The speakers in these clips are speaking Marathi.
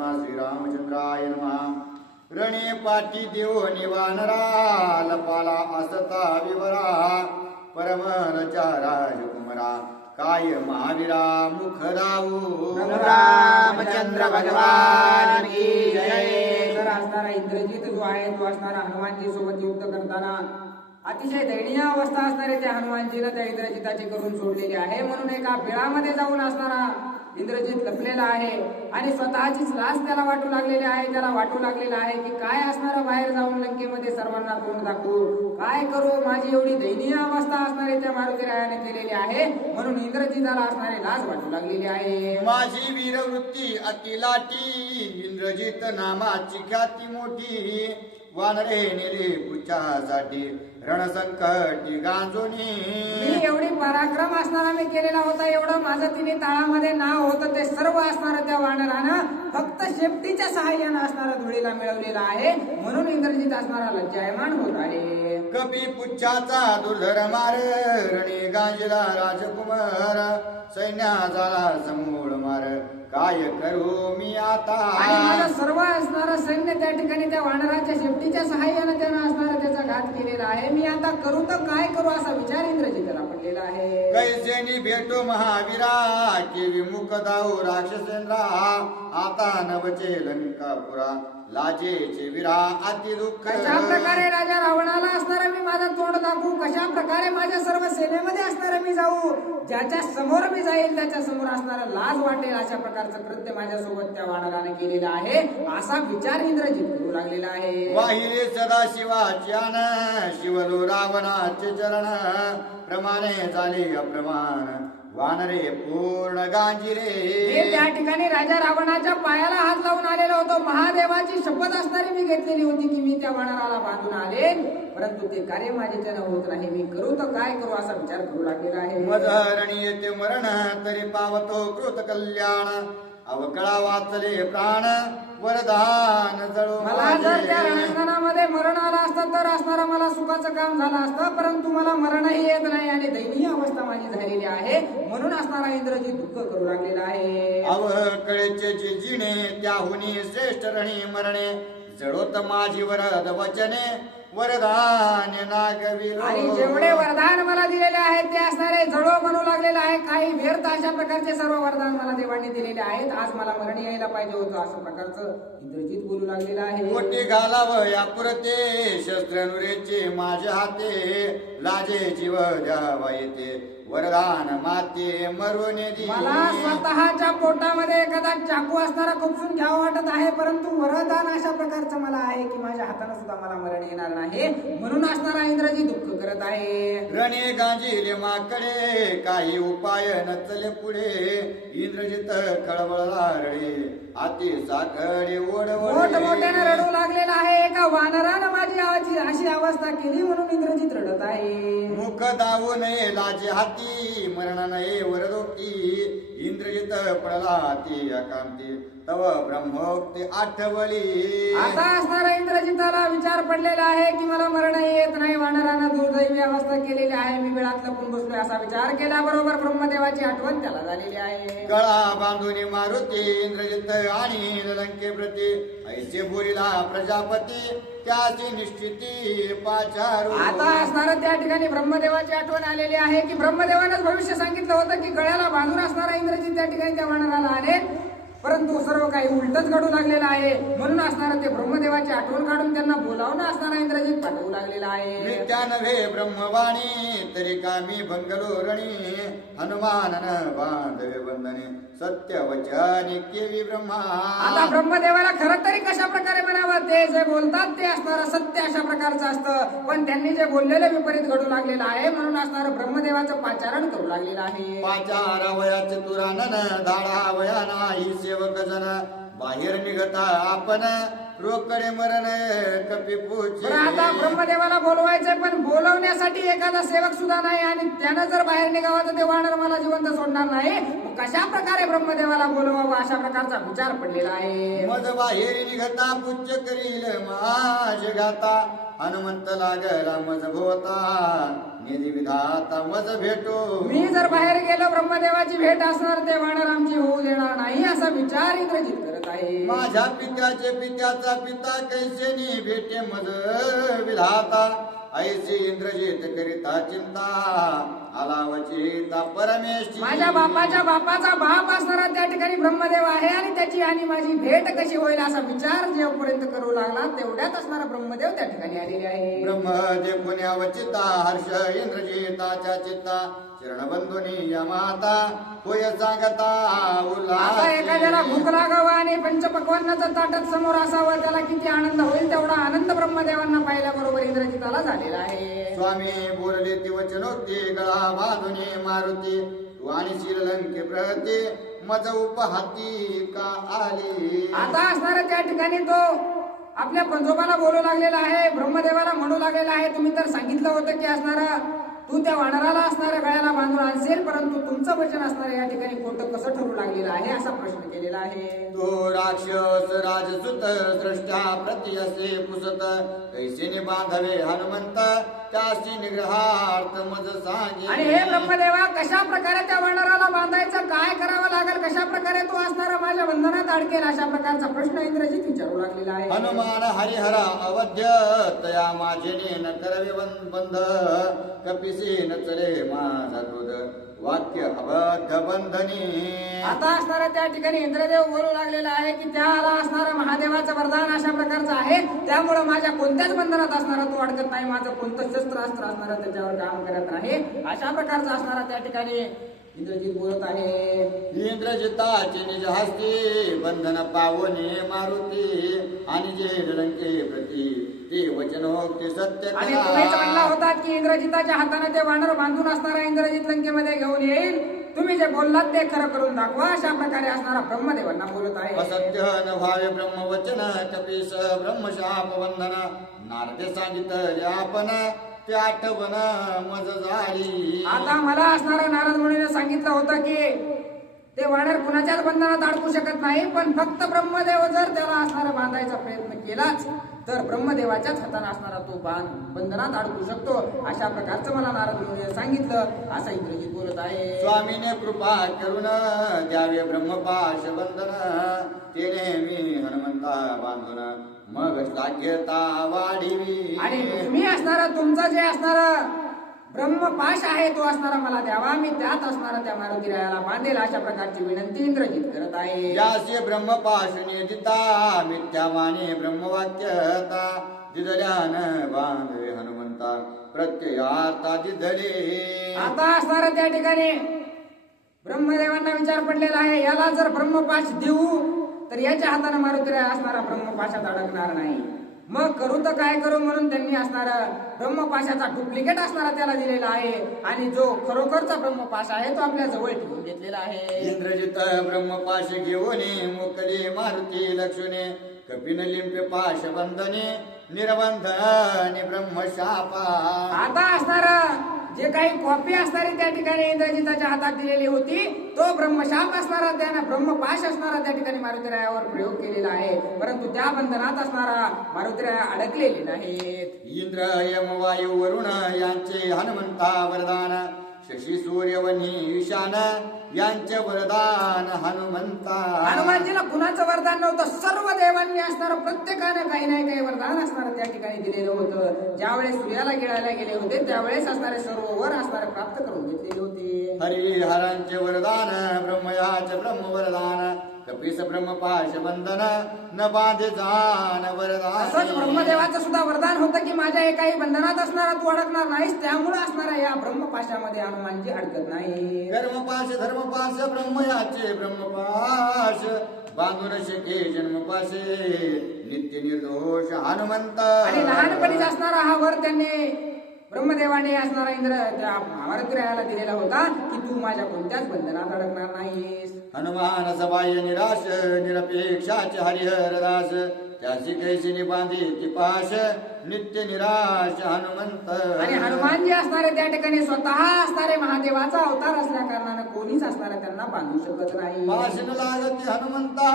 नमः श्रीरामचंद्राय नमः रणे पाठी देव निवानरा लपाला असता विवरा परमरचा राजकुमारा काय महावीरा मुख राहू रामचंद्र भगवान की जय. तर असणारा इंद्रजित जो आहे तो असणारा हनुमानजी सोबत युद्ध करताना अतिशय दयनीय अवस्था असणारे त्या हनुमानजीनं त्या इंद्रजिताची करून सोडलेली आहे. म्हणून एका बिळामध्ये जाऊन असणारा इंद्रजित लपलेला आहे आणि स्वतःचीच लाज त्याला वाटू लागलेली आहे. त्याला वाटू लागलेला आहे की काय असणारं बाहेर जाऊन लंकेमध्ये सर्वांना तोंड दाखवू, काय करू, माझी एवढी दयनीय अवस्था असणारी त्या मारुतीरायाने केलेली आहे. म्हणून इंद्रजिताला असणारी लाज वाटू लागलेली आहे. माझी वीरवृत्ती अति लाटी इंद्रजित नामाची ख्याती मोठी वानरे नेले पुच्छासाठी रणसंकटी गांजोनी मी एवढी पराक्रम असणारा मी केलेला होता, एवढं माझं तिने ताळामध्ये नाव होतं, ते सर्व असणारं त्या वानरानं फक्त शेपटीच्या सहाय्यानं असणारा धुळीला मिळवलेला आहे. म्हणून इंद्रजित असणारा लज्जायमान होत आहे. कपी पुच्छाचा दुर्धर मार रणे गांजला राजकुमार सैन्या झाला समूळ मार काय करू मी आता. आणि माझं सर्व असणारं सैन्य त्या ठिकाणी त्या वानराच्या शेपटीच्या सहाय्यानं त्यानं असणारा त्याचा घात केलेला आहे. मी आता करू तर काय करू असा विचार इंद्रजिताला पडलेला आहे. कैसेनी भेटो महावीरा केली मुख दाऊ राक्षसेंद्रा आता नवचे लंकापुरा लाजेचे विरा अति दुःख. कशा प्रकारे राजा रावणाला असणारा मी माझं तोंड दाखवू, कशा प्रकारे माझ्या सर्व सेनेमध्ये असणारा मी जाऊ, ज्याच्या समोर मी जाईल त्याच्या समोर असणारा लाज वाटेल अशा प्रकारचं कृत्य माझ्यासोबत त्या वानराने केलेलं आहे असा विचार इंद्रजित करू लागलेला आहे. वाहिले सदा शिवाच्यान शिवलो रावणाचे चरण प्रमाणे झाले अप्रमाण वानरे पूर्ण गांजिरे. मी त्या ठिकाणी राजा रावणाच्या पायाला हात लावून आलेलो होतो. महादेवाची शपथ असणारी मी घेतलेली होती की मी त्या वानराला बांधून आले, परंतु ते कार्य माझे त्यानं होत नाही. मी करू तर काय करू असा विचार करू लागलेला आहे. मजहरणी येते मरण तरी पावतो कृत कल्याण अवकळा वाचले प्राण वरदान जळो. मला जर त्या रणांगणामध्ये मरण आलं असतं तर असणारा मला सुखाचं काम झालं असतं, परंतु मला मरणही येत नाही आणि दयनीय अवस्था माझी झालेली आहे. म्हणून असणारा इंद्रजित दुःख करू लागलेला आहे. अवकळेचे जे जिणे त्याहुनी श्रेष्ठ रणी मरणे जळोत माझी वरद वचने वरदान नागविलो. आणि जेवढे वरदान मला दिलेले आहेत ते असणारे जळो म्हणू लागलेले आहे. काही व्यर्थ अशा प्रकारचे सर्व वरदान मला देवाने दिलेले आहेत. आज मला मरण यायला पाहिजे होतं असं प्रकारचं इंद्रजित बोलू लागलेला आहे. कोटी घालावं या पुरते शस्त्र नुरेचे माझ्या हाते लाजे जीव द्यावा येते वरदान माते मरून मला स्वतःच्या पोटामध्ये एखादा चाकू असणारा खुपसून घ्यावं वाटत आहे, परंतु वरदान अशा प्रकारचं मला आहे की माझ्या हाताने सुद्धा मला मरण येणार नाही. म्हणून असणारा इंद्रजित दुःख करत आहे. रणे गांजिले माकडे काही उपाय नचले पुढे इंद्रजित खळबळला रडे आती साखडे मोठ मोठ्याने रडू लागलेला आहे. एका वानरानं माझी अशी अवस्था केली म्हणून इंद्रजित रडत आहे. मुख दावू नये लाजे हाती मरण नये वरदोक्ती इंद्रजित पडला ती अकांती तव ब्रह्मोक्ती आठवली. आता असणारा इंद्रजिताला विचार पडलेला आहे की मला मरण येत नाही, वानरानं दुर्दैवी अवस्था केलेली आहे, मी वेळात लपून बसलोय असा विचार केल्याबरोबर ब्रह्मदेवाची आठवण त्याला झालेली आहे. गळा बांधून मारुती इंद्रजित आणि लंके प्रती ऐसे बोलिला प्रजापती त्याची निश्चिती पाचारू. आता असणारं त्या ठिकाणी ब्रह्मदेवाची आठवण आलेली आहे की ब्रह्मदेवानंच भविष्य सांगितलं होतं की गळ्याला बांधून असणारा इंद्रजित त्या ठिकाणी त्या वानराला आणेल, परंतु सर्व काही उलटच घडू लागलेलं आहे. म्हणून असणारं ते ब्रह्मदेवाची आठवण काढून त्यांना बोलावून असणारा इंद्रजित पाठवू लागलेला आहे. नित्या नव्हे ब्रह्मवाणी तरी कामी भंगलो रणी हनुमानन बांधवे बंधने सत्य वचनी केवी ब्रह्मा. आता ब्रह्मदेवाला खरं तरी कशा प्रकारे म्हणावं, ते जे बोलतात ते असणारं सत्य अशा प्रकारचं असतं, पण त्यांनी जे बोललेलं विपरीत घडू लागलेलं आहे. म्हणून असणारं ब्रह्मदेवाचं पाचारण करू लागलेलं आहे. पाचारा वयाचे तुरानन धाडा वया नाही सेवक जन बाहेर निघता आपण रोकडे मरण कपी पूजे. आता ब्रह्मदेवाला बोलवायचंय पण बोलवण्यासाठी एखादा सेवक सुद्धा नाही आणि त्यानं जर बाहेर निघावं तर ते वानर मला जिवंत सोडणार नाही. कशा प्रकारे ब्रह्मदेवाला बोलवावं अशा प्रकारचा विचार पडलेला आहे. मज बाहेर निघता पूज्य करील माझ गाता हनुमंत लागला मज भोवता निधी विधाता मज भेटो मी जर बाहेर गेलो ब्रह्मदेवाची भेट असणार ते वानर आमची होऊ देणार नाही असा विचार इंद्रजित करत आहे. माझ्या पित्याचे पित्याचा पिता कैसेनी भेटे मज विधाता ऐसे इंद्रजित करिता चिंता आलावचिता परमेशी. माझ्या बापाच्या बापाचा बाप असणारा त्या ठिकाणी ब्रह्मदेव आहे आणि त्याची आणि माझी भेट कशी होईल असा विचार जेवपर्यंत करू लागला तेवढ्यात असणारा ब्रह्मदेव त्या ठिकाणी आलेले आहे. ब्रह्मदेव पुण्यावचिता हर्ष इंद्रजिताच्या चित्ता चरणबंधुनी यमाता होय सांगता आता एखाद्याला भूक उल्हास. लागावं आणि पंचपक्वान्नाचं ताटच समोर असावं त्याला किती आनंद होईल तेवढा आनंद ब्रह्मदेवांना पाहिल्याबरोबर इंद्रजिताला झालेला आहे. स्वामी बोलले ती वचनोक्ती गळा बांधुनी मारुती तू आणि श्रीलंके प्रती मज उपहाती का आली. आता असणारा त्या ठिकाणी तो आपल्या पंजोबाला बोलू लागलेला आहे. ब्रह्मदेवाला म्हणू लागलेला आहे तुम्ही तर सांगितलं होतं की असणारा तू त्या वानराला असणाऱ्या गळ्याला बांधून आणसेल परंतु तुमचं वचन असणाऱ्या या ठिकाणी खोटं कसं ठरू लागलेलं आहे असा प्रश्न केलेला आहे. तो राक्षस राजसुत सृष्टा प्रति असे पुसत कैसेने बांधवे हनुमंत त्याशी निग्रहार्थ मज सांगे. आणि हे ब्रह्मदेवा कशा प्रकारे त्या वानराला बांधायचं काय करावं लागेल कशा प्रकारे तो असणारा माझ्या बंधनात अडकेल अशा प्रकारचा प्रश्न इंद्रजित विचारू लागलेला आहे. हनुमान हरिहरा अवध्य तया माझे न करवे बंध कपिसे न चले माझा दूध वाक्य अबद्ध बंधनी. आता असणारा त्या ठिकाणी इंद्रदेव बोलू लागलेला आहे की त्याला असणारं महादेवाचं वरदान अशा प्रकारचं आहे त्यामुळे माझ्या कोणत्याच बंधनात असणारा तो अडकत नाही माझं कोणतं शस्त्र असणारा त्याच्यावर काम करत नाही अशा प्रकारचा असणारा त्या ठिकाणी इंद्रजित बोलत आहे. इंद्रजिताचे निज हस्ती बंधन पावने मारुती आणि जे लंके प्रती ते वचनोक्ती सत्य आणि तुम्हीच म्हणला होता की इंद्रजिताच्या हाताने ते वानर बांधून असणारा इंद्रजित लंकेमध्ये घेऊन येईल तुम्ही जे बोललात ते खरं करून दाखवा अशा प्रकारे असणारा ब्रह्मदेवांना बोलत आहे. असत्य न व्हावे ब्रह्मवचन कपीस ब्रह्मशाप बंधन नारदे सांगितले आपण ते आठवण मज झाली. आता मला असणारा नारद मुनीने सांगितलं होतं की ते वानर कुणाच्याच बंधनात अडकू शकत नाही पण फक्त ब्रह्मदेव जर त्याला असणारा बांधायचा प्रयत्न केलाच तर ब्रह्मदेवाच्याच हाताने असणारा तो बंधनात अडकू शकतो अशा प्रकारचं मला नारद मुनीने सांगितलं असं इंद्रजित बोलत आहे. स्वामीने कृपा करून द्यावे ब्रह्मपाश बंधन ते नेहमी हनुमंता बांधून मग साग्यता वाढीवी. आणि तुम्ही असणारा तुमचं जे असणारं ब्रह्मपाश आहे तो असणारा मला द्यावा मी त्यात असणारा त्या मारुतीरायाला बांधेल अशा प्रकारची विनंती इंद्रजित करत आहे. यासे ब्रह्मपाश निदिता मिथ्यामाने ब्रह्मवाक्यता दिदल्यान बांधवे हनुमंता प्रत्ययाता दिदले. आता असणारा त्या ठिकाणी ब्रह्मदेवांना विचार पडलेला आहे याला जर ब्रह्मपाश देऊ तर याच्या हाताने मारुतीराय असणारा ब्रह्मपाशात अडकणार नाही मग करू तर काय करू म्हणून त्यांनी असणारा ब्रह्मपाशाचा डुप्लिकेट असणारा त्याला दिलेला आहे आणि जो खरोखरचा ब्रह्मपाश आहे तो आपल्या जवळ ठेवून घेतलेला आहे. इंद्रजित ब्रह्मपाश घेऊन मोकले मारुती लक्ष्मणे कपिन लिंपे पाश बंधने निरबंधने ब्रह्मशापा. आता असणारा जे काही कॉपी असणारी त्या ठिकाणी इंद्रजिताच्या हातात दिलेली होती तो ब्रह्मशाप असणारा त्याने ब्रह्मपाश असणारा त्या ठिकाणी मारुतीरायावर प्रयोग केलेला आहे परंतु त्या बंधनात असणारा मारुतीराया अडकलेले नाहीत. इंद्र यम वायू वरुण यांचे हनुमंता वरदान शशी सूर्य वन्ही ईशान यांचे वरदान हनुमंता. हनुमानजीला कुणाचं वरदान नव्हतं सर्व देवांनी असणारं प्रत्येकाने काही नाही काही वरदान असणारं त्या ठिकाणी दिलेलं होतं. ज्यावेळेस सूर्याला गिळायला गेले होते त्यावेळेस असणारे सर्व वर असणारे प्राप्त करून घेतलेले होते. हरिहरांचे वरदान ब्रह्मयाचे ब्रह्म वरदान कपीस ब्रह्मपाश बंधन न बांधे जान वरदान. असंच ब्रह्मदेवाचं सुद्धा वरदान होतं की माझ्या एकाही बंधनात असणारा तू अडकणार नाहीस त्यामुळे असणारा या ब्रह्मपाशामध्ये हनुमानजी अडकत नाही. धर्मपाश धर्मपाश ब्रह्मयाचे ब्रह्मपाश बांधून शके जन्मपाशे नित्य निर्दोष हनुमंत. आणि लहानपणीच असणारा हा वर त्यांनी ब्रह्मदेवाने असणारा इंद्र त्या मारुतीरायाला दिलेला होता की तू माझ्या कोणत्याच बंधनात अडकणार नाहीस. हनुमान सबाय निराश निरपेक्षाचे हरिहर दास त्याची कैसी निबांधी ती पाश नित्य निराश हनुमंत. आणि हनुमानजी असणारे त्या ठिकाणी स्वतः असणारे महादेवाचा अवतार असल्या कारणाने कोणीच असणारे त्यांना बांधू शकत नाही. पाशन लागती हनुमंता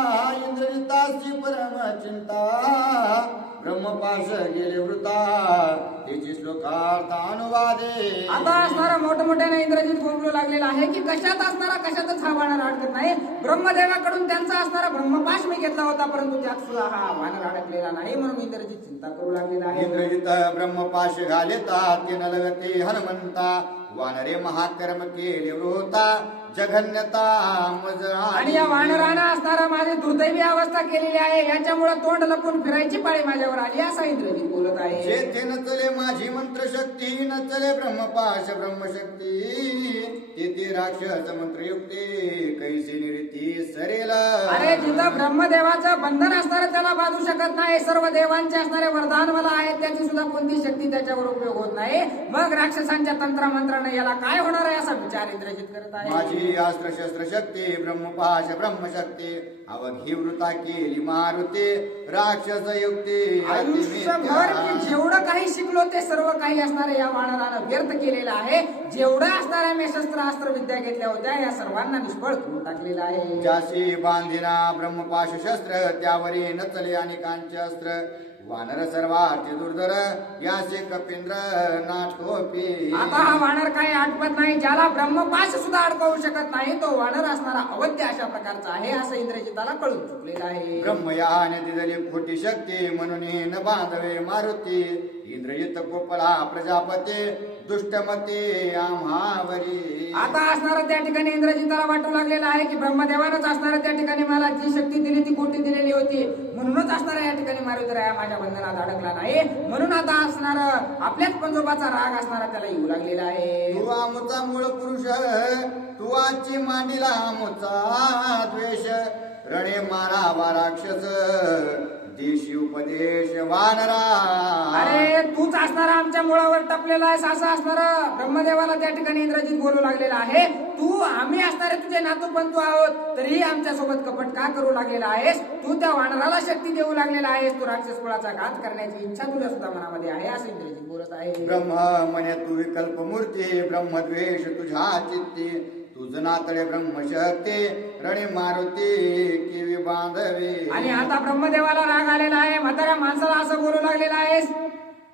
इंद्रजिताची परम चिंता ब्रह्मपाश गेले वृता तिची श्लोकार्थ अनुवादे. आता असणारा मोठमोठ्याने इंद्रजित बोंबलू लागलेला आहे की कशात असणारा कशातच हा वानर अडकत नाही. ब्रह्मदेवाकडून त्यांचा असणारा ब्रह्मपाश मी घेतला होता, परंतु त्यात सुद्धा हा वानर अडकलेला नाही, म्हणून इंद्रजित चिंता करू लागलेला आहे. इंद्रजित ब्रह्मपाश घालेता तिन लगते हनुमंता वानरे महाकर्म केले वृता जघन्यता मज. आणि या वानरानं असणारा माझी दुर्दैवी अवस्था केलेली आहे, याच्यामुळे तोंड लपून फिरायची पाळी माझ्यावर आली, असा इंद्रजित बोलत आहे. जेथे नचले माझी मंत्रशक्ती नचले ब्रह्मपाश ब्रह्मशक्ती तेथे राक्षस मंत्रयुक्ती कैसी निरीती सरेला. अरे जिथं ब्रह्मदेवाचं बंधन असणारं त्याला बांधू शकत नाही, सर्व देवांचे असणारे वरदान मला आहेत, त्याची सुद्धा कोणती शक्ती त्याच्यावर उपयोग होत नाही, मग राक्षसांच्या तंत्रमंत्राने याला काय होणार आहे असा विचार इंद्रजित करत आहे. माझी अस्त्र शस्त्र शक्ती ब्रह्मपाश ब्रह्मशक्ती अवघी वृता केली मारुती राक्षस युक्ती. आयुष्यभर मी जेवढं काही शिकलो ते सर्व काही असणारे या वानरानं व्यर्थ केलेलं आहे. जेवढं असणाऱ्या मी शस्त्र विद्या घेतल्या होत्या या सर्वांना निष्फळ करून टाकलेलं आहे. ज्याशी बांधिना ब्रह्मपाश शस्त्र त्यावरी नचले अनेकांचे अस्त्र वानर सर्वार्थी दुर्धर याचे कपिंद्र नाटोपी. आता हा वानर काही आटपत नाही, ज्याला ब्रह्मपाश सुद्धा अडकवू शकत नाही तो वानर असणारा अवध्य अशा प्रकारचा आहे असं इंद्रजिताला कळून चुकलेलं आहे. ब्रह्मयाने दिलेली खोटी शक्ती म्हणून न बांधवे मारुती इंद्रजित कोपला प्रजापती दुष्टमती आम्हावरी. आता असणारं त्या ठिकाणी इंद्रजिताला वाटू लागलेलं आहे की ब्रह्मदेवानच असणारं त्या ठिकाणी मला जी शक्ती दिली ती खोटी दिलेली होती, म्हणूनच असणारा या ठिकाणी मारुतीराया माझ्या बंधनात अडकला नाही, म्हणून आता असणार आपल्याच पंजोबाचा राग असणारा त्याला येऊ लागलेला आहे. तू आमुचा मूळ पुरुष तू आजची मांडीला आमुचा द्वेष रणे मारावा राक्षस देशी उपदेश वानरा. अरे तूच असणारा आमच्या मुळावर टपलेला आहेस असं असणारं ब्रह्मदेवाला त्या ठिकाणी इंद्रजित बोलू लागलेला आहे. तू आम्ही असणारे तुझे नातू बंधू आहोत तरीही आमच्या सोबत कपट का करू लागलेला आहेस, तू त्या वानराला शक्ती देऊ लागलेला आहेस, तू राक्षस कुळाचा घात करण्याची इच्छा तुझ्या सुद्धा मनामध्ये आहे असं इंद्रजित बोलत आहे. ब्रह्म म्हणे तू विकल्प मूर्ती ब्रह्मद्वेष तुझ्या चित्ती तुझ नातळे ब्रह्मशक्ती रणे मारुती किवी बांधवे. आणि आता ब्रह्मदेवाला राग आलेला आहे, म्हाताऱ्या माणसाला असं बोलू लागलेला आहेस,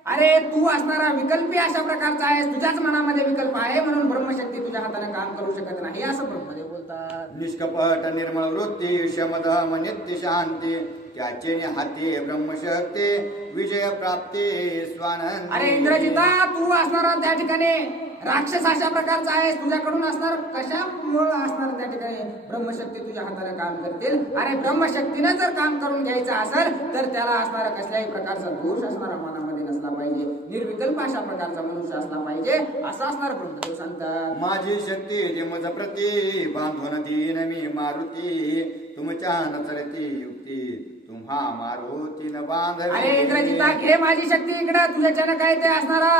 अरे तू असणारा विकल्पी अशा प्रकारचा आहेस, तुझ्याच मनामध्ये विकल्प आहे म्हणून ब्रह्मशक्ती तुझ्या हाताने काम करू शकत नाही असं ब्रह्मदेव बोलतात. निष्कपट निर्मळ वृत्ती शमधम नित्य शांती त्याचे हाती ब्रह्मशक्ती विजय प्राप्ती स्वानंद. अरे इंद्रजिता तू असणारा त्या ठिकाणी राक्षस अशा प्रकारचा आहेस, तुझ्याकडून असणार कशामुळे असणार त्या ठिकाणी ब्रह्मशक्ती तुझ्या हाताने काम करतील. अरे ब्रह्मशक्तीने जर काम करून घ्यायचं असेल तर त्याला असणारा कसल्याही प्रकारचा दोष असणारा मनामध्ये नसला पाहिजे, निर्विकल्प अशा प्रकारचा मनुष्य असला पाहिजे असं असणार ब्रह्मदेव सांगतात. माझी शक्ती जे मज प्रती बांधून दीन मी मारुती तुमच्या नचरती युक्ती तुम्हा मारुती न बांधवी. अरे इंद्रजिता घे माझी शक्ती इकडे, तुझ्याच्यानं काय ते असणारा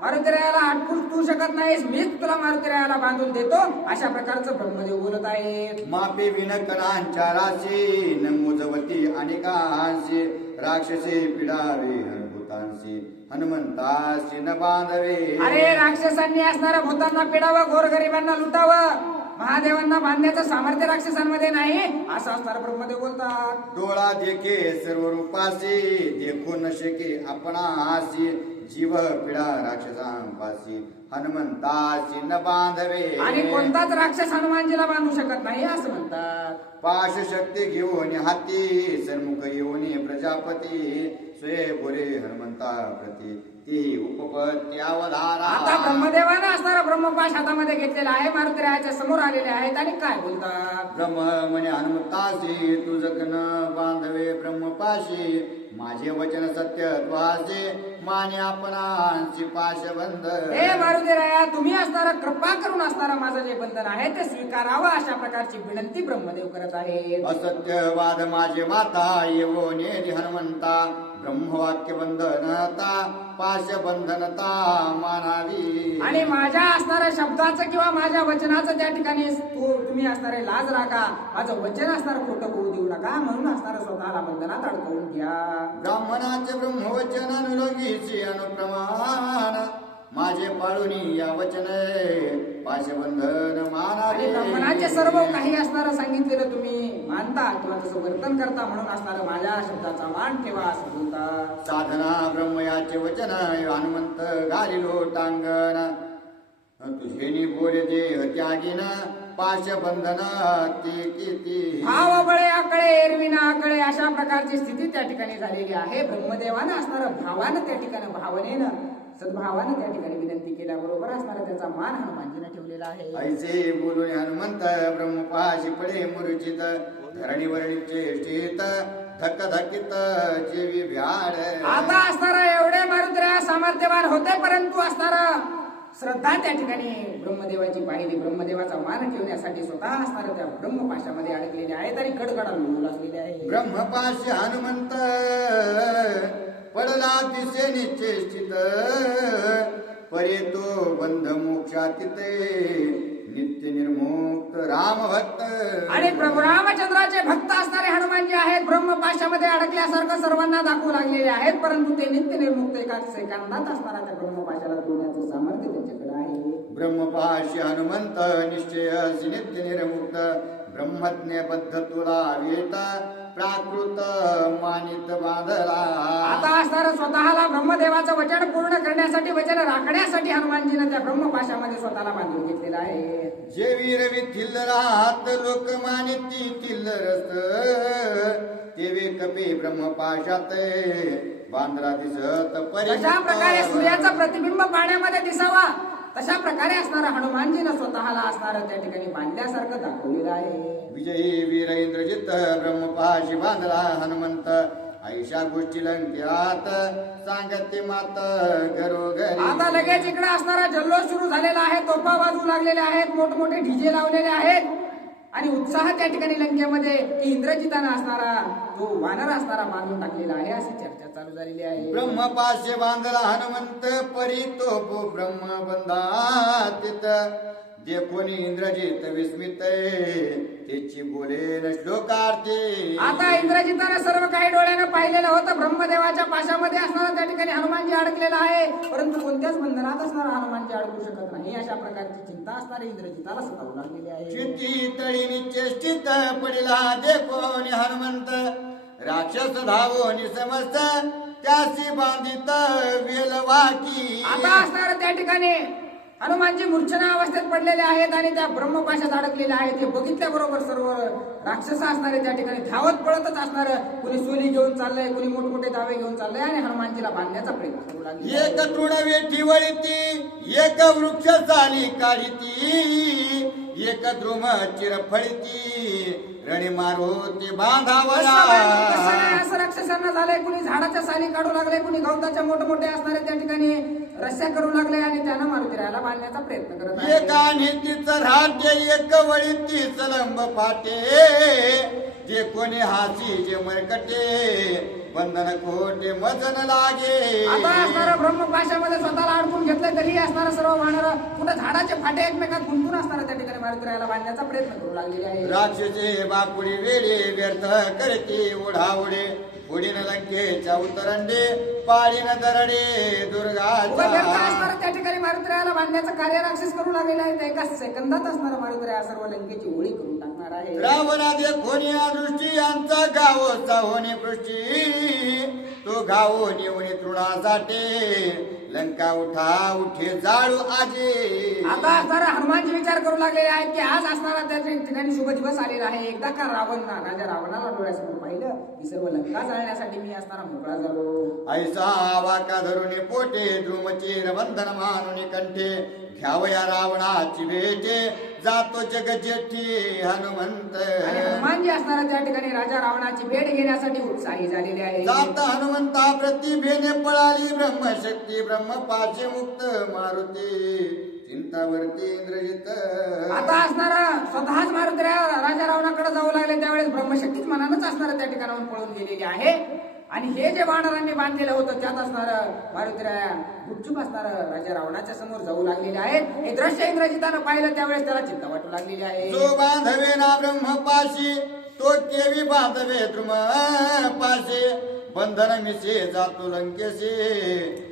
मारुतीरायाला आटपून तू शकत नाहीस, मीच तुला मारुतीरायाला बांधून देतो अशा प्रकारचं ब्रह्मदेव बोलत आहे. मापी विनकणांच्या राशी नमुजवती अनेकांशी राक्षसी पिडावे भूतांशी हनुमंताशी न बांधवे. अरे राक्षसांनी असणाऱ्या भूतांना पिडावं गोरगरिबांना लुटावं, महादेवांना बांधण्याचं सामर्थ्य राक्षसांमध्ये नाही असं असणारा ब्रह्मदेव बोलतात. डोळा देखे सर्व रूपाशी देखो न शके आपणाशी जीव पिडा राक्षसांपाशी हनुमंताशी न बांधवे. आणि कोणताच राक्षस हनुमानजीला बांधू शकत नाही असं म्हणतात. पाश शक्ती घेऊन हाती सन्मुख येऊन प्रजापती स्वये बोरे हनुमंता प्रती ती उपपत्ती अवधारा. आता ब्रह्मदेवानं असणारा ब्रह्मपाश हातामध्ये घेतलेला आहे, मारुतीरायाच्या समोर आलेले आहेत आणि काय बोलतात. ब्रह्म म्हणे हनुमंताशी तुझ कन बांधवे ब्रह्मपाशी माझे वचन सत्य द्वासे माने आपणांची पाशबंध. हे मारुतीराया तुम्ही असणारा कृपा करून असणारा माझं जे बंधन आहे ते स्वीकारावं अशा प्रकारची विनंती ब्रह्मदेव करत आहे. असत्यवाद माझे माता येवो नेली हनुमंता ब्रह्मवाक्य बंधनता पाशबंधनता मानावी. आणि माझ्या असणाऱ्या शब्दाचं किंवा माझ्या वचनाचं त्या ठिकाणी तुम्ही असणारे लाज राखा, माझं वचन असणारं खोटं बोलू देऊ नका, म्हणून असणारं स्वतःला बंधनात अडकवून घ्या. ब्राह्मणाचे ब्रह्मवचन अनुलोकीची अनुप्रमाण माझे पाळुनी या वचन पाशबंधन आणि मानावे ब्रह्मणाचे सर्व काही असणारं सांगितलेलं तुम्ही मानता किंवा तसं वर्तन करता म्हणून असणारं माझ्या शब्दाचा मान ठेवा असं बोलतात. साधना ब्रह्म याचे वचन हनुमंत घालिलो टांगण तुझे बोले देह त्यागीन पाशबंधन ती भाव बळे आकळे एरविना आकळे अशा प्रकारची स्थिती त्या ठिकाणी झालेली आहे. ब्रह्मदेवानं असणारं भावानं त्या ठिकाणी भावनेनं सद्भावानं त्या ठिकाणी विनंती केल्याबरोबर असणारा त्याचा मान हनुमानजीने ठेवलेला आहे. ऐसे बोलून हनुमंत ब्रह्मपाशी पडे मूर्छित धरणीवर चेष्टित धक्क धक्कित जेवी भ्याड आता असणारा एवढे मारुद्र्या सामर्थ्यवान होते परंतु असणारा श्रद्धा त्या ठिकाणी ब्रह्मदेवाची पाहिली. ब्रह्मदेवाचा मान ठेवण्यासाठी स्वतः असणाऱ्या त्या ब्रह्मपाशामध्ये अडकलेले आहेत आणि कडकडा मिळू लागलेले आहे. ब्रह्मपाशी हनुमंत पडला दिसे निश्चेष्टित परे तो बंध मोक्षातीते नित्य निर्मुक्त राम भक्त आणि प्रभू रामचंद्राचे भक्त असणारे हनुमान जे आहेत ब्रह्मपाशामध्ये अडकल्यासारखं सर्वांना दाखवू लागलेले आहेत परंतु ते नित्य निर्मुक्त एका सेकंदात असणारा त्या ब्रह्मपाशाला तोडण्याचं सामर्थ्य त्यांच्याकडे आहे. ब्रह्मपाशी हनुमंत निश्चय नित्य निर्मुक्त ब्रह्मज्ञ बद्ध तुला वेता प्राकृत मानित बांधला. आता असणारा स्वतःला ब्रह्मदेवाचं वचन पूर्ण करण्यासाठी वचन राखण्यासाठी हनुमानजीनं त्या ब्रह्मपाशामध्ये स्वतःला बांधून घेतलेला आहे. जे वीर विठ्ठल राहत लोक मानिती तिल्लरस तेवे कपे ब्रह्मपाशात बांधला दिसत तशा प्रकारे सूर्याचं प्रतिबिंब पाण्यामध्ये दिसावा तशा प्रकारे असणारा हनुमानजीनं स्वतःला असणारं त्या ठिकाणी बांधल्यासारखं दाखवलेलं आहे. विजयी वीर इंद्रजित ब्रह्मपाशी बांधला हनुमंत ऐशा गोष्टी लंक्यात सांगते मात घरोघरी. आता लगेच इकडे असणारा जल्लोष सुरू झालेला आहे. तोफा वाजू लागलेल्या आहेत, मोठमोठे ढिजे लावलेले आहेत आणि उत्साह त्या ठिकाणी लंकेमध्ये इंद्रजितानं असणारा तो वानर असणारा बांधून टाकलेला आहे अशी चर्चा चालू झालेली आहे. ब्रह्मपाशे बांधला हनुमंत परी तो ब्रह्म बंधातीत जे कोणी इंद्रजित विस्मित त्याची बोलेन श्लोकार्थी. आता इंद्रजितानं सर्व काही डोळ्यानं पाहिलेलं होतं. ब्रह्मदेवाच्या पाशामध्ये असणारा त्या ठिकाणी हनुमानजी अडकलेला आहे परंतु कोणत्याच बंधनात असणारा हनुमानजी अडकू शकत नाही अशा प्रकारची चिंता असणारी इंद्रजिताला सतावू लागलेली आहे. चिती तळीनी चेष्टित पडिला दे कोणी हनुमंत राक्षस धावोनी समस्त त्यासी बांधित वेलवाकी. आता असणार त्या ठिकाणी हनुमानजी मूर्छना अवस्थेत पडलेले आहेत आणि त्या ब्रह्मपाशात अडकलेले आहेत. हे बघितल्याबरोबर सर्व राक्षस असणारे त्या ठिकाणी धावत पळतच असणार. कुणी सोली घेऊन चाललंय, कुणी मोठमोठे दावे घेऊन चाललंय आणि हनुमानजीला बांधण्याचा प्रयत्न करू लागले. एक तृण वेठी वळती एक वृक्ष चाली काढिती एक द्रुम चिरफळीती रणी मारो ते बांधावला. असं राक्षसांना झालंय. कुणी झाडाच्या साली काढू लागले, कुणी गवताच्या मोठमोठे असणारे त्या ठिकाणी रस्त्या करू लागले आणि त्यांना मारुतीरायाला बांधण्याचा प्रयत्न करत आहे. एका नीतीचं राहते एक वळीती चलंब फाटे जे कोणी हासी जे मरकटे बंधन खोटे मजन लागे. आता असणारा ब्रह्मपाशामध्ये स्वतःला अडकून घेतलं तरी असणारा सर्व वानर कुठे झाडाचे फाटे एकमेकात गुंतून असणारा त्या ठिकाणी मारुतीरायाला बांधण्याचा प्रयत्न करू लागलेले आहे. राक्षसे बापुडी वेळे व्यर्थ करते ओढाओढे पुढीन लंकेच्या उतरंडे पाळीन दरडे दुर्गा. त्या ठिकाणी मारुतीरायाला बांधण्याचं कार्य राक्षस करू लागलेलं आहे. त्या एका सेकंदात असणारा मारुतीराया सर्व लंकेची होळी करून टाकणार आहे. रावणा दे कोणी दृष्टी यांचा गाव होणे पृष्टी तो गावो निवणी तृणासाठी लंका उठा उठे जाळू आजे. आता असणारा हनुमानजी विचार करू लागलेले आहेत की आज असणारा त्या ठिकाणी शुभ दिवस आलेला आहे. एकदा का राजा रावणाला डोळ्यासमोर पाहिलं की सर्व लंका जाळण्यासाठी मी असणारा मोकळा झालो. ऐसा वाका धरुणी पोटे द्रुमचीर बंधन मानुनी कंठे घ्यावया रावणाची भेटे जातो जग जेठी हनुमंत. आणि हनुमानजी असणारा त्या ठिकाणी राजा रावणाची भेट घेण्यासाठी उत्साही झालेले आहे. जात हनुमंता प्रतिभेने पळाली ब्रह्मशक्ती ब्रह्मपाशे मुक्त मारुती चिंतावरती इंद्रजित. आता असणारा स्वतःच मारुतीराया राजा रावणाकडे जाऊ लागले त्यावेळेस ब्रह्मशक्तीच मनानच असणारा त्या ठिकाणाहून पळून गेलेली आहे. आणि हे जे वानरांनी बांधलेलं होतं त्यात असणार मारुतीराया गुपचूप असणार राजा रावणाच्या समोर जाऊ लागलेले आहेत. हे दृश्य इंद्रजितानं पाहिलं त्यावेळेस त्याला चिंता वाटू लागलेली आहे. जो बांधवे ना ब्रह्मपाशी तो केवी बांधवे द्रुम पाशे बंधन मिसे जातो लंकेशी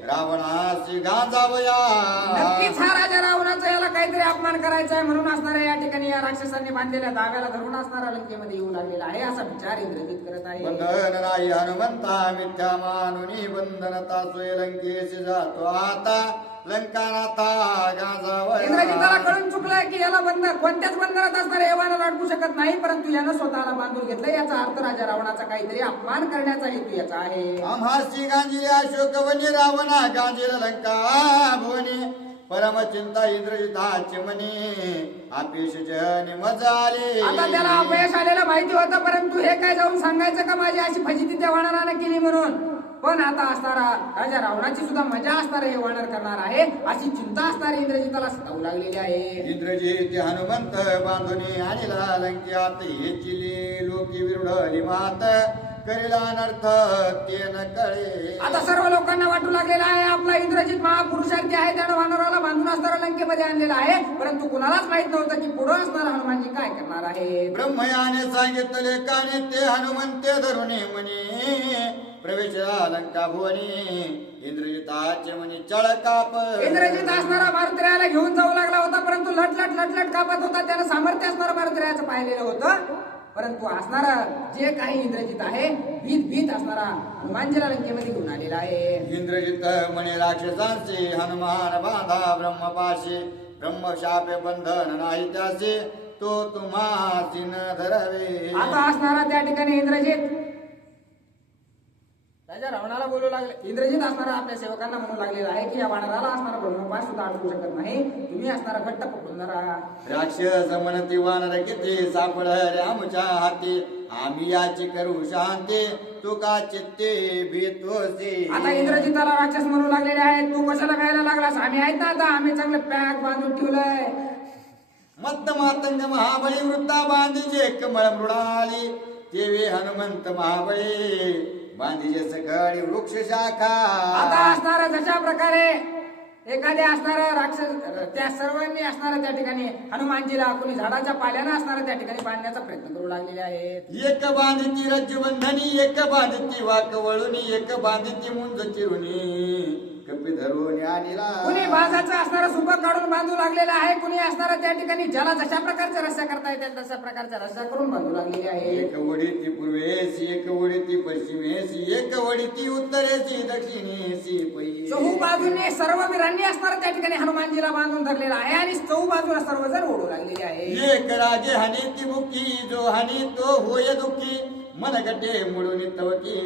रावणाशी गांजावया. नक्कीच हा राजा रावणाचा याला काहीतरी अपमान करायचा आहे म्हणून असणाऱ्या या ठिकाणी या राक्षसांनी बांधलेल्या दाव्याला धरून असणारा लंकेमध्ये येऊ लागलेला आहे असा विचार इंद्रजित करत आहे. बंधन नाही हनुमंता मिथ्या मानुनी बंधन तासोय लंकेशी जातो आता लंकानाथा गांजावया. इंद्रजिताला कळून चुकलंय की याला बंधन कोणत्याच बंधनात असणारे एवानं अडकू शकत नाही परंतु यानं स्वतःला बांधून घेतलं याचा अर्थ राजा रावणाचा काहीतरी अपमान करण्याचा हेतू याचा आहे. आम्हासी गांजिले अशोकवनी रावणा गांजिल लंका भुवनी परमचिंता इंद्रजिताचे मनी आपिष जनी मजा आले. आता त्याला अपयश आलेलं माहिती होतं परंतु हे काय जाऊन सांगायचं का माझी अशी फजिती त्या वानरानं केली म्हणून. पण आता असणारा राजा रावणाची सुद्धा मजा असणार हे वानर करणार आहे अशी चिंता असणारी इंद्रजिताला सतावू लागलेली आहे. इंद्रजित हनुमंत बांधुनी आणिला लंक्यात हेचिली लोकी विरुढली मात करेला अनर्थ ते न कळे. आता सर्व लोकांना वाटू लागलेला आहे आपला इंद्रजित महापुरुषार्थी आहे त्यानं वानराला बांधून असणारा लंकेमध्ये आणलेला आहे परंतु कुणालाच माहित नव्हतं की पुढे असणारा हनुमानजी काय करणार आहे. ब्रह्मयाने सांगितले काने ते हनुमंते धरुणी म्हणे प्रवेश लंका भुवनी इंद्रजिताचे म्हणे चळ काप. इंद्रजित असणारा मारुतिरायाला घेऊन जाऊ लागला होता परंतु लटलट कापत होता त्यानं सामर्थ्य असणारा मारुतिरायाचं पाहिलेलं होतं परंतु असणारा जे काही इंद्रजित आहे भीत असणारा हनुमानजीला लंकेमध्ये घेऊन आलेला आहे. इंद्रजित म्हणे राक्षसांचे हनुमान बांधा ब्रह्मपाशी ब्रह्मशापे बंधन नाही त्याचे तो तुम्हासी न धरावे. आता असणारा त्या ठिकाणी इंद्रजित राजा रावणाला बोलू लागले. इंद्रजित असणारा आपल्या सेवकांना म्हणू लागलेला आहे की या वानराला असणारा ब्रह्मपाश सुद्धा अडकू शकत नाही तुम्ही असणारा घट्ट पकडून धरा. राक्षस म्हणती वानर किती सापड आमच्या हाती आम्ही याची करू शांती तू का चित्ते भीतोसी. आता इंद्रजिताला राक्षस म्हणू लागलेले आहेत तू कशाला खायला लागलास आम्ही आहेत ना आता आम्ही चांगलं पॅक बांधून ठेवलंय. मत्त मातंग महाबळी वृत्ता बांधीचे कमळ मृणाली तेवे हनुमंत महाबळी बांधीचे सकाळी वृक्ष शाखा. आता असणारा जशा प्रकारे एखाद्या असणारा राक्षस त्या सर्वांनी असणारा त्या ठिकाणी हनुमानजीला कोणी झाडाच्या पाल्यानं असणारा त्या ठिकाणी बांधण्याचा प्रयत्न करू लागलेले आहेत. एक बांधिती रज्जुबंधनी एक बांधिती वाक वळुनी एक बांधिती मुंज चिरुनी कपी धरून आणिला. कुणी बाजाचं असणारा सुख काढून बांधू लागलेला आहे कुणी असणारा त्या ठिकाणी ज्याला जशा प्रकारच्या रस्त्या करता येतात तशा प्रकारच्या रस्त्या करून बांधू लागलेली आहे. एक वडीती पूर्वेसी एक वडीती पश्चिमेसी एक वडीती उत्तरेसी दक्षिणेसी पै. चहू बाजूने सर्व वीरांनी असणारा त्या ठिकाणी हनुमानजीला बांधून धरलेला आहे आणि चहू बाजूला सर्वजण ओढू लागलेले आहे. एक राजे हानी ती मुखी जो हानी तो होय दुःखी मन गटे मुडून तवकी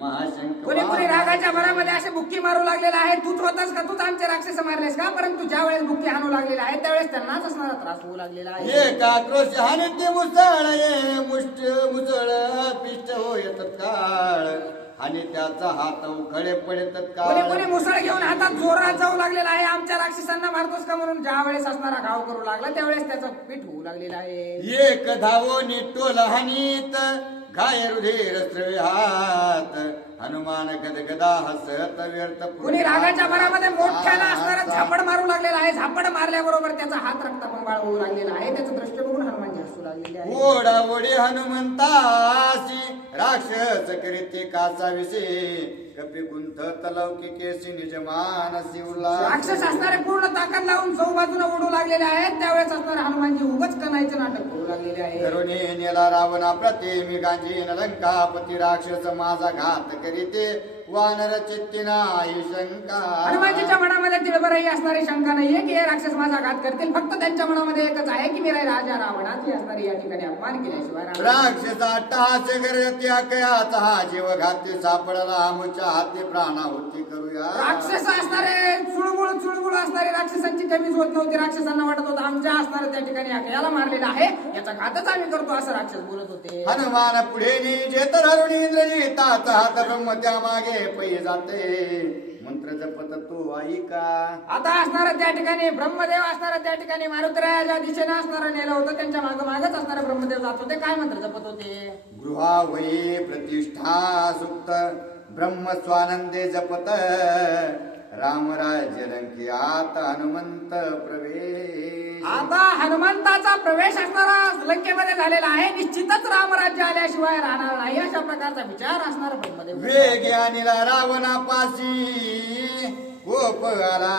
महाशंकर. कोणी कोणी रागाच्या भरामध्ये असे बुक्की मारू लागलेला आहे तूच होतास का तूच आमचे राक्षस मारलेस का परंतु ज्या वेळेस बुक्की हाणू लागलेला आहे त्यावेळेस त्यांनाच असणारा त्रास होऊ लागलेला आहे. एक आक्रोश हानी ते मुसळ ये मुष्ट मुसळ पिष्ट होय तत्काळ आणि त्याचा हात उखळे पडे कोणी तत्काळ. कोणी मुसळ घेऊन हातात जोरात जाऊ लागलेला आहे आमच्या राक्षसांना मारतोस का म्हणून ज्या वेळेस असणारा घाव करू लागला त्यावेळेस त्याचं पीठ होऊ लागलेला आहे. एक धावो निटोल हानीत घाय रुधिर स्रवे हात हनुमान गदगदा हसत व्यर्थ. कोणी रागाच्या भरामध्ये मोठ्याला असणारा झापड मारू लागलेला आहे झापड मारल्याबरोबर त्याचा हात रक्तापंबाळ होऊ लागलेला आहे त्याचं दृश्य बघून हनुमानजी हसू लागलेले आहे. ओढा ओढी हनुमंतासी राक्षस करीते कासाविषयी कपी गुंथ तलौकिकेशी निजमानसी उल्हास. राक्षस असणारे पूर्ण ताकद लावून चौ बाजूला उडू लागलेले आहेत त्यावेळेस असणारे हनुमानजी उगाच कणायचं नाटक करू लागलेले आहे. करुणी नेला रावणा प्रति मी गांजीन लंकापती राक्षस माझा घात करीते वानर चित्ती नाही शंका. हनुमानजीच्या मनामध्ये तिळभरही असणारी शंका नाहीये की हे राक्षस माझा घात करतील फक्त त्यांच्या मनामध्ये एकच आहे की मी राजा रावणाची असणारी या ठिकाणी अपमान केल्याशिवाय राक्षसा अट्टहास करते अकयाचा हा जीव घाती सापडला आमुच्या हाती प्राणाहुती करूया. राक्षस असणारे चुळबुळ असणारे राक्षसांची कमीच होत नव्हती राक्षसांना वाटत होतं आमच्या असणारे त्या ठिकाणी अकयाला मारलेला आहे याचा घातच आम्ही करतो असं राक्षस बोलत होते. हनुमान पुढे निजेत धरुणी इंद्रजिताचा हात ब्रह्म त्या मागे पै जाते मंत्र जपत तू ऐका. आता असणारा त्या ठिकाणी ब्रह्मदेव असणारा त्या ठिकाणी मारुतिरायाच्या दिशेने असणारं नेलं होतं त्यांच्या मागच असणारे ब्रह्मदेव जात होते काय मंत्र जपत होते. गृहा वै प्रतिष्ठा सुप्त ब्रह्म स्वानंदे जपत रामराज्य लंकेत हनुमंत प्रवेश. आता हनुमंताचा प्रवेश असणारा लंकेमध्ये झालेला आहे. निश्चितच रामराज्य आल्याशिवाय राहणार नाही अशा प्रकारचा विचार असणार मध्ये वेग आणला रावणापाशी कोप आला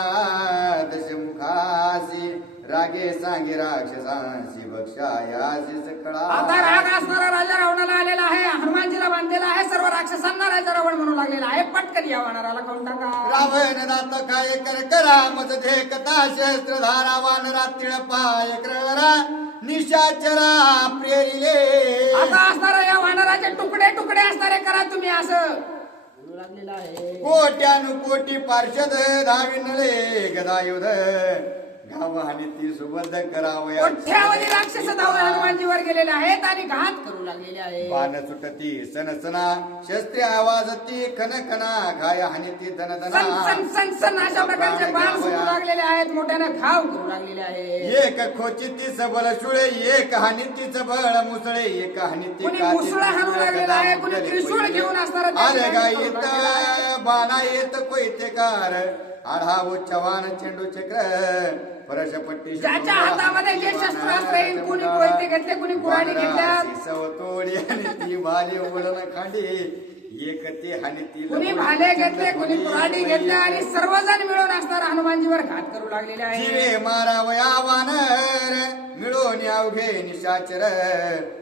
दशमुखासी रागे सांगे राक्षसांशी बक्षायासी सकळा. आता राग असणारा राजा रावणाला आलेला आहे. हनुमानजीला बांधलेला आहे. सर्व राक्षसांना राजा रावण म्हणू लागलेला आहे. पटकन या वानराला खाऊन टाका. रावण दात काय कर करा मज कथा शस्त्र धारा वानरा तिळ पाय करा निशाचरा प्रेरिले. आता असणारा या वानराचे तुकडे तुकडे असणारे करा तुम्ही असं बोलू लागलेला आहे. कोट्यानुकोटी पार्षद धाविनले गदायुध गाव आणि ती सुबद्ध करावया. कोट्यावधी राक्षस धावून हनुमानजीवर गेलेले आहेत आणि घात करू लागलेले आहे. बाण सुटती सनसना शस्त्रे आवाजती खनखना घाय हानी ती सन धनधना. सन सन सन अशा प्रकारचे बाण सुरू लागलेले आहेत. मोठ्याने घाव करू लागलेले आहे. एक खोचिती सबल शुळे एक हानी ती सबळ मुसळे एक हानी ती कुणी मुसळ हाणू लागलेला आहे. कुणी त्रिशूळ घेऊन असणार अरे गायत बाणा येत कोयतेकार आढाव चव्हाण चेंडू चक्र परशपट्टी. ज्याच्या हातामध्ये जे शस्त्र असते कुणी कोयते घेतले कुणी कुऱ्हाडी घेतल्या तोडी आणि ती भाली ओढण खांडी एक ते हानी ती कुणी भाले घेतले कुणी कुऱ्हाडी घेतल्या आणि सर्वजण मिळून असणारा हनुमानजीवर घात करू लागलेले आहे. जीवे मारावया वानर मिळून अवघे निशाचर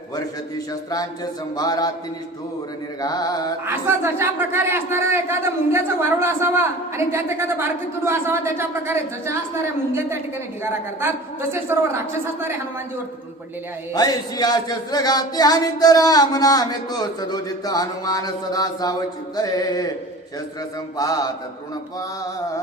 वर्षती शस्त्रांचे संभारात निष्ठूर निर्घात. असं जशा प्रकारे असणारा एखादं मुंग्याचं वारुळ असावा आणि त्यात एखादं बारकी किडू असावा त्याच्या प्रकारे जशा असणाऱ्या मुंग्या त्या ठिकाणी ढिगारा करतात तसे सर्व राक्षस असणारे हनुमानजीवर तुटून पडलेले आहे. ऐशिया शस्त्र घाती हानी तर राम नामे तो सदोदित हनुमान सदा सावचित शस्त्र संपात तृणपा.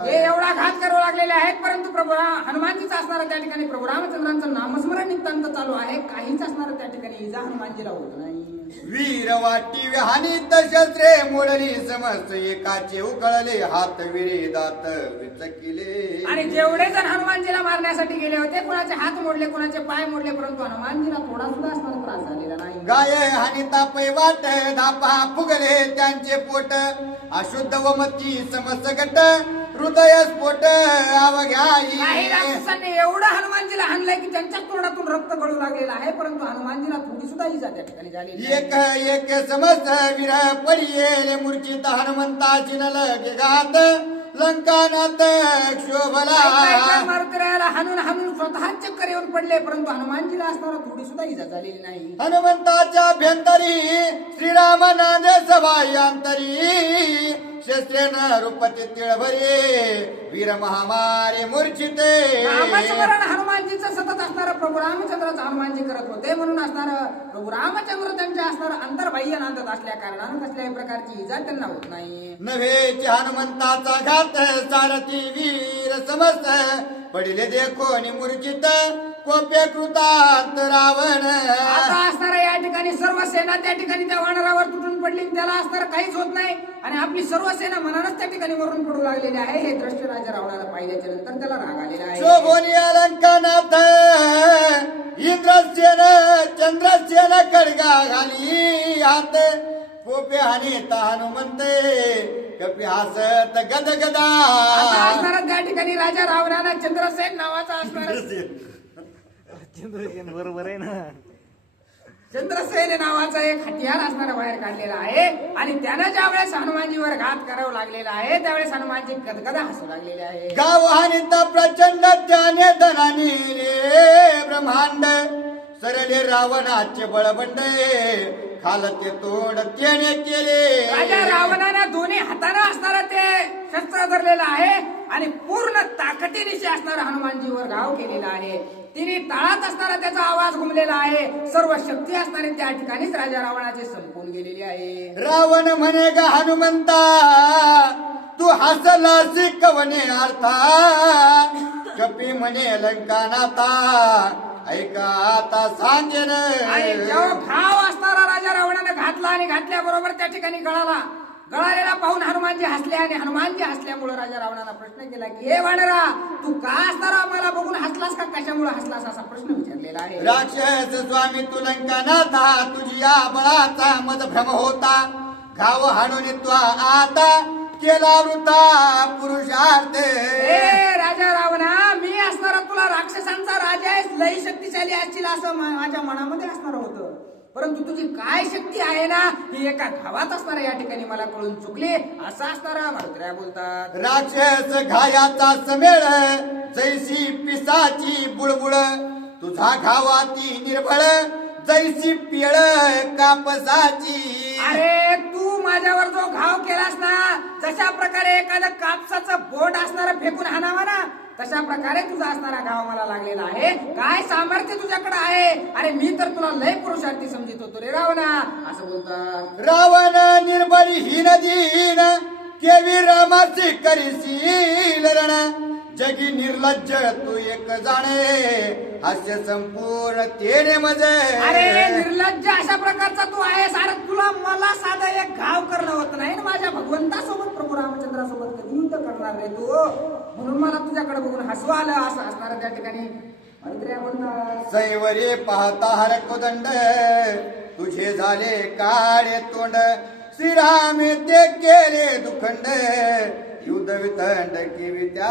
हे एवढा घात करू लागलेले आहेत परंतु प्रभू हनुमानजीचा असणारा त्या ठिकाणी प्रभू रामचंद्रांचं नामस्मरण नितांत चालू आहे. काहीच असणारा त्या ठिकाणी इजा हनुमानजीला होत नाही. वीर वाटी हानित शस्त्रे मोडली समस्त एकाचे उकळले हात विरे दात विचकिले. आणि जेवढे जण हनुमानजीला मारण्यासाठी गेले होते कुणाचे हात मोडले कुणाचे पाय मोडले परंतु हनुमानजीला थोडा सुद्धा असणारा त्रास झालेला नाही. गाय हानी तापै वाट धापा फुगले त्यांचे पोट अशुद्ध व मती समसगट हृदय स्फोट अवघ्याई. काही राक्षसांनी एवढं हनुमानजीला हाणलंय की त्यांच्या तोंडातून रक्त गळू लागलेलं आहे परंतु हनुमानजीला थोडी सुद्धा इजा त्या ठिकाणी झाली एक एक समस्त वीर पडियेले मूर्छित हनुमंताची न लगे घात लंकानाथ क्षोभला. मारुतीरायाला हाणून हाणून स्वतः चक्कर येऊन पडले परंतु हनुमानजीला असणारा थोडी सुद्धा इजा झालेली नाही. हनुमंताच्या भ्यंतरी श्रीराम नांदे सभायांतरी शस्त्रेन रूपती तिळभरी वीर महामारी मूर्छिते. नामस्मरण हनुमानजीचं सतत असणारं प्रभू रामचंद्राचं हनुमानजी करत होते म्हणून असणारं प्रभू रामचंद्र त्यांच्या असणारं अंतर्बाह्य नांदत असल्या कारणानं कसल्याही प्रकारची इजा त्यांना होत नाही. नव्हेचे हनुमंताचा घात सारथी वीर समस्त पडिले देखोनी मूर्छित कोप्य कृतांत रावण. आता असणारा या ठिकाणी सर्व सेना त्या ठिकाणी त्या वानरावर तुटून पडली त्याला असणार काहीच होत नाही आणि आपली सर्व सेना मनानच त्या ठिकाणी मरून पडू लागलेली आहे. हे दृश्य राजा रावणाला पाहिल्याच्या नंतर त्याला राग आलेला आहे. शोभोनी अलंकानाथ इंद्रसेन चंद्रसेन खडगा घाली हात कोपे हानी हनुमंते कपी हसत गदगदा. आता असणारा त्या ठिकाणी राजा रावणाला चंद्रसेन नावाचा असणार चंद्रसेन बरोबर आहे ना. चंद्रसेन नावाचा एक हत्यार असणारा बाहेर काढलेला आहे आणि त्यानं ज्या वेळेस हनुमानजीवर घात करावं लागलेला आहे त्यावेळेस हनुमानजी गदगदा हसू लागलेले आहे. गाव हानित प्रचंड त्याने धनानी ब्रह्मांड सरले रावणाचे बळबंडे खालते तोंड त्याने केले. राजा रावणाने दोन्ही हाताने असणारा ते शस्त्र धरलेलं आहे आणि पूर्ण ताकदीनिशी असणारा हनुमानजीवर घाव केलेला आहे. तिने तळात असणारा त्याचा आवाज घुमलेला आहे. सर्व शक्ती असणारी त्या ठिकाणीच राजा रावणाचे संपून गेलेली आहे. रावण म्हणे ग हनुमंता तू हसलासी कवने अर्था कपी म्हणे लंकानाथा ऐका आता सांगेन. आणि जेव्हा घाव असणारा राजा रावणाने घातला आणि घातल्याबरोबर त्या ठिकाणी गळालेला पाहून हनुमानजी हसले आणि हनुमानजी हसल्यामुळे राजा रावणाला प्रश्न केला की हे वानरा तू का असणारा आम्हाला बघून हसलास का कशामुळे हसलास असा प्रश्न विचारलेला आहे. राक्षस स्वामी तू लंकानाथा तुझी या बळाचा मद भ्रम होता घाव हाणून तू आता केला वृथा पुरुषार्थ ए राजा रावणा, मी असणारा तुला राक्षसांचा राजा आहेस, लई शक्तिशाली असशील असं माझ्या मनामध्ये असणार होतं. परंतु तुझी काय शक्ती आहे ना, ही एका गावात असणाऱ्या या ठिकाणी मला कळून चुकली. असं असणारा मात्र्या बोलतात. राक्षस घायाचा समेळ जैसी पिसाची बुळबुळ तुझा घावाती निर्भळ जैसी पिळ कापसाची. अरे तू माझ्यावर जो घाव केलास ना, जशा प्रकारे एखादं कापसाचं बोट असणारं फेकून हाणावा ना, तशा प्रकारे तुझा असणारा घाव मला लागलेला आहे. काय सामर्थ्य तुझ्याकडे आहे. अरे मी तर तुला लय पुरुषार्थी समजित होतो रे रावणा, असं बोलतात. रावण निर्बळहीन दीन केवी रमासी करीशील रण जगी निर्लज्ज तू एक जाणे हास्य संपूर्ण तेने मजे. अरे निर्लज्ज अशा प्रकारचा तू आहेस. अरे तुला मला साधा एक घाव करणं होत नाही ना, माझ्या भगवंतासोबत प्रभू रामचंद्रासोबत कधी युद्ध करणार रे तू, म्हणून मला तुझ्याकडे बघून हसू आलं. असं असणार त्या ठिकाणी मंत्र्या बोलतात. सैवरी पाहता हर कोदंड तुझे झाले काळे तोंड श्रीरामे ते केले दुखंड युद्ध वितंड की त्या.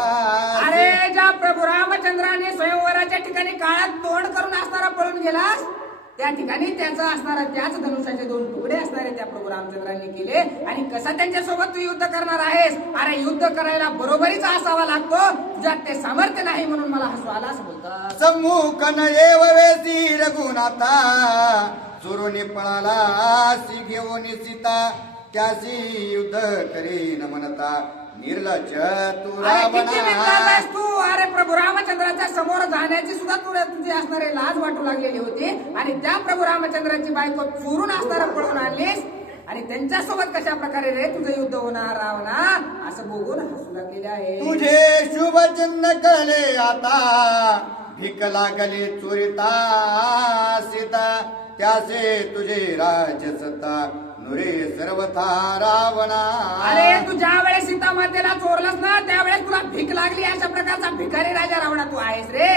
अरे ज्या प्रभू रामचंद्राने स्वयंवराच्या ठिकाणी काळात तोंड करून असणारा पळून गेलास, त्या ठिकाणी त्याचा असणारा त्याच धनुष्याचे 2 तुकडे असणारे त्या प्रभू रामचंद्रांनी केले. आणि कसा त्यांच्यासोबत तू युद्ध करणार आहेस. अरे युद्ध करायला बरोबरीचा असावा लागतो, तुझ्यात ते सामर्थ्य नाही, म्हणून मला हसू आला असं बोलतात. सम्मुख न येव वेसी रघुनाथा चोरुनी पळाला सी घेऊन सीता त्यासी युद्ध करीन म्हणता निर्लज्ज तू अरे किती विद्वान रावणा. आहेस तू. अरे प्रभू रामचंद्राच्या समोर जाण्याची सुद्धा तुझी असणारे लाज वाटू लागलेली होती, आणि त्या प्रभू रामचंद्राची बायको चोरून असणारा पळून आणलीस, आणि त्यांच्यासोबत कशा प्रकारे रे तुझं युद्ध होणार रावणा, असं बघून हसू लागलेले आहे. तुझे शुभ चिन्ह कळले आता भीक लागली चोरिता सीता त्याचे तुझे राज्य सत्ता नुरे सर्वथा रावणा. अरे तू ज्या वेळेस सीता मातेला चोरलास ना, त्यावेळेस तुला भीक लागली. अशा प्रकारचा भिकारी राजा रावणा तू आहेस रे.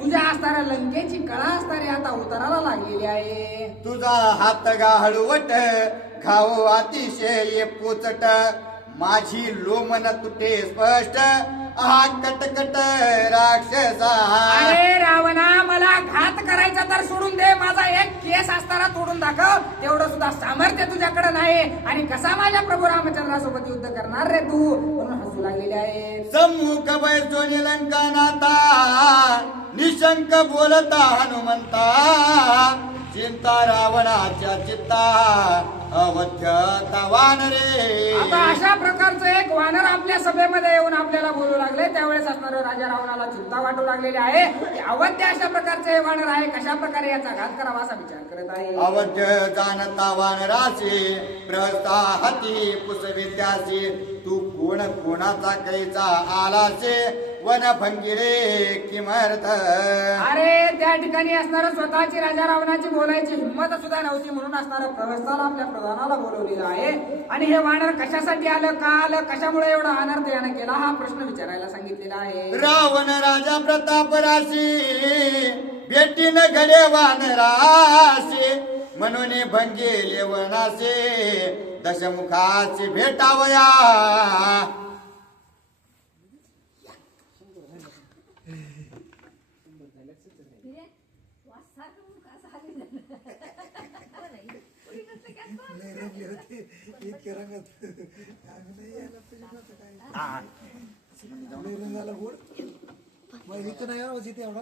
तुझ्या असणाऱ्या लंकेची कळा असणारी आता उतराला लागलेली आहे. तुझा हात गाहळवट घाव अतिशय पोचट माझी लोमन तुटे स्पष्ट हा कटकट राक्षसा. अरे रावणा, मला घात करायचा तर सोडून दे, माझा एक केस असताना तोडून दाखव, तेवढं सुद्धा सामर्थ्य तुझ्याकडे नाही. आणि कसा माझ्या प्रभू रामचंद्रासोबत युद्ध करणार रे तू, म्हणून हसू लागलेले आहे. सम्मुख बैसो निलंका नाता निशंक बोलता हनुमंता चिंता रावणाच्या चित्ता अवध्यता वानरे. आता अशा प्रकारचं एक वानर आपल्या सभेमध्ये येऊन आपल्याला बोलू लागले, त्यावेळेस असणारं राजा रावणाला चिंता वाटू लागलेली आहे. अवध्य अशा प्रकारचे हे वानर आहे, कशा प्रकारे याचा घात करावा असा विचार करत आहे. अवध्य जाणता वानराशी प्रस्ता हाती पुसवित्यासी तू कोण कोणाचा कैचा आलासे वन भंगिरे किमर्थ. अरे त्या ठिकाणी असणारं स्वतःची राजा रावणाची बोलायची हिंमत सुद्धा नव्हती, म्हणून असणारं प्रवासाला आपल्या प्रधानाला बोलवलेलं आहे. आणि हे वानर कशासाठी आलं, का आलं, कशामुळे एवढा अनर्थ यानं केला, हा प्रश्न विचारायला सांगितलेला आहे. रावण राजा प्रताप राशी भेटीन घडे वानराशी म्हणून भंगेले वनासे दशमुखाची भेटावया. नाही एवढा